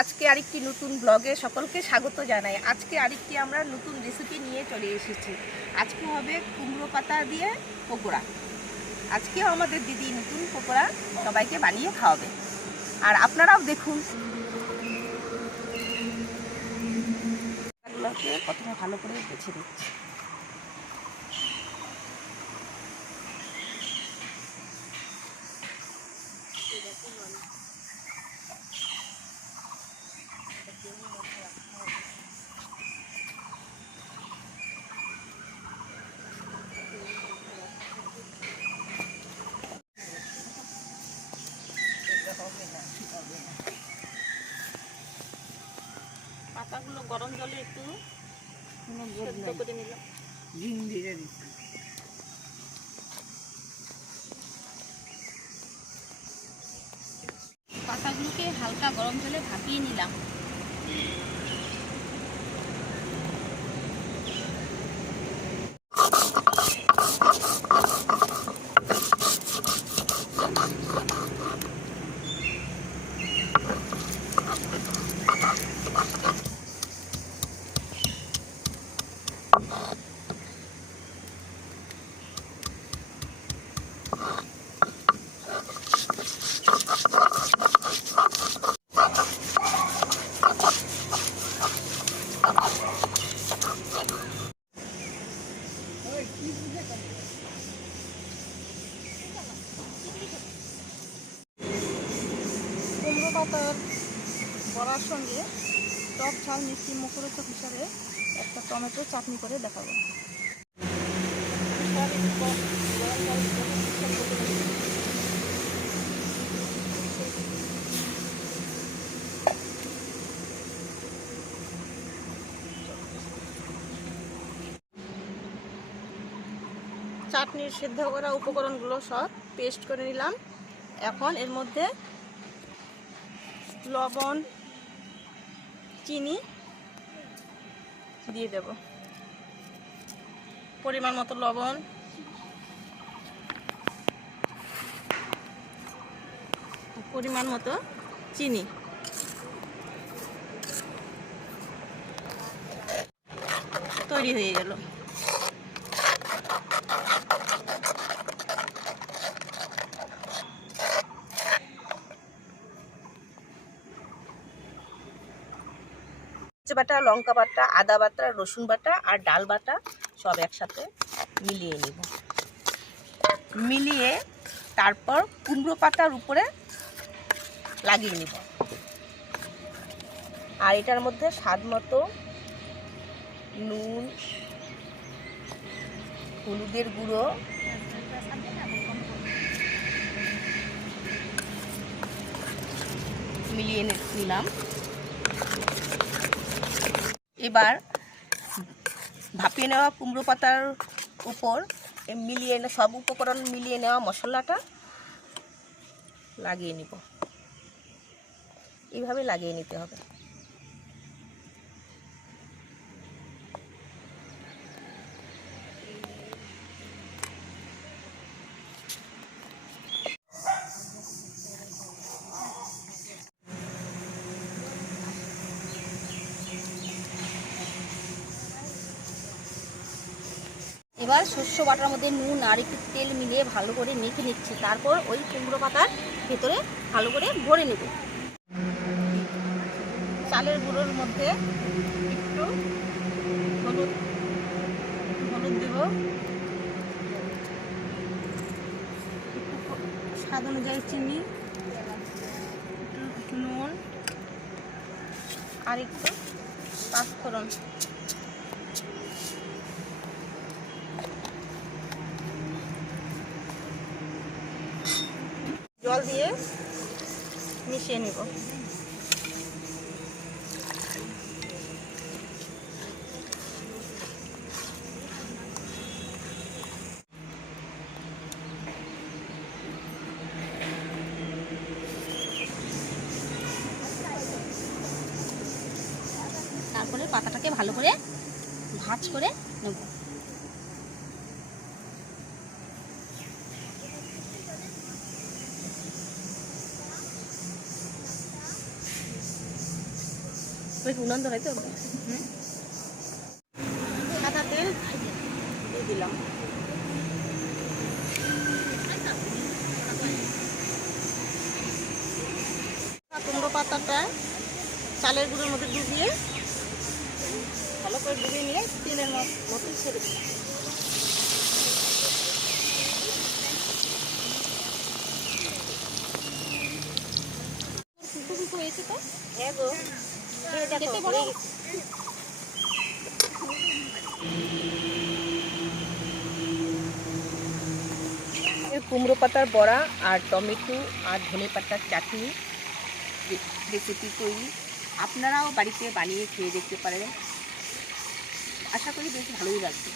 আজকে আরেকটি নতুন ব্লগে সকলকে স্বাগত জানাই। আজকে আরেকটি আমরা নতুন রেসিপি নিয়ে চলে এসেছি। আজকে হবে কুমড়ো পাতা দিয়ে পকোড়া। আজকেও আমাদের দিদি নতুন পকোড়া সবাইকে বানিয়ে খাওয়াবে। আর আপনারাও দেখুন। প্রথমে ভালো করে বেছে দিচ্ছি পাতাগুলো গরম জলে একটু সেদ্ধ করে নিলাম। পাতাগুলোকে হালকা গরম জলে ভাপিয়ে নিলাম কুমড়ো পাতার বড়ার সঙ্গে টক ঝাল মিষ্টি মুখরোচক হিসাবে একটা টমেটো চাটনি করে দেখাবো। চাটনির সিদ্ধ করা উপকরণগুলো সব পেস্ট করে নিলাম। এখন এর মধ্যে লবণ চিনি দিয়ে দেব। পরিমাণ মতো লবণ। পরিমাণ মতো চিনি। তৈরি হয়ে গেল। বাটা, লঙ্কা বাটা, আদা বাটা, রসুন বাটা আর ডাল বাটা সব একসাথে মিলিয়ে নিব। মিলিয়ে তারপর কুমড়ো পাতার উপরে লাগিয়ে নিব। আর এটার মধ্যে স্বাদ মতো নুন, হলুদের গুঁড়ো, মিলিয়ে নিলাম। এবার ভাপিয়ে নেওয়া কুমড়ো পাতার উপর মিলিয়ে সব উপকরণ মিলিয়ে নেওয়া মশলাটা লাগিয়ে নিব। এইভাবে লাগিয়ে নিতে হবে। এবার শস্য বাটার মধ্যে নুন আর একটু তেল মিলিয়ে ভালো করে মেখে নিচ্ছি। তারপর ওই কুমড়ো পাতার ভেতরে ভালো করে ভরে নেব। চালের গুঁড়োর মধ্যে একটু হলুদ হলুদ দেব। স্বাদ অনুযায়ী চিনি নুন আর একটু পাঁচফোড়ন। জল দিয়ে মিশিয়ে নিব। তারপরে পাতাটাকে ভালো করে ভাজ করে নেব। একটু উনান ধরাই তো? সাদা তেল দিয়ে দিলাম। কুমড়ো পাতাটা চালের গুঁড়োর মধ্যে ডুবিয়ে ভালো করে ডুবিয়ে নিয়ে তেলের মত- ছেড়ে ফুলকো হয়েছে তো? হ্যাঁ গো। কুমড়ো পাতার বড়া আর টমেটো আর ধনে পাতার চাটনি রেসিপি তৈরি। আপনারাও বাড়িতে বানিয়ে খেয়ে দেখতে পারেন। আশা করি বেশ ভালোই লাগবে।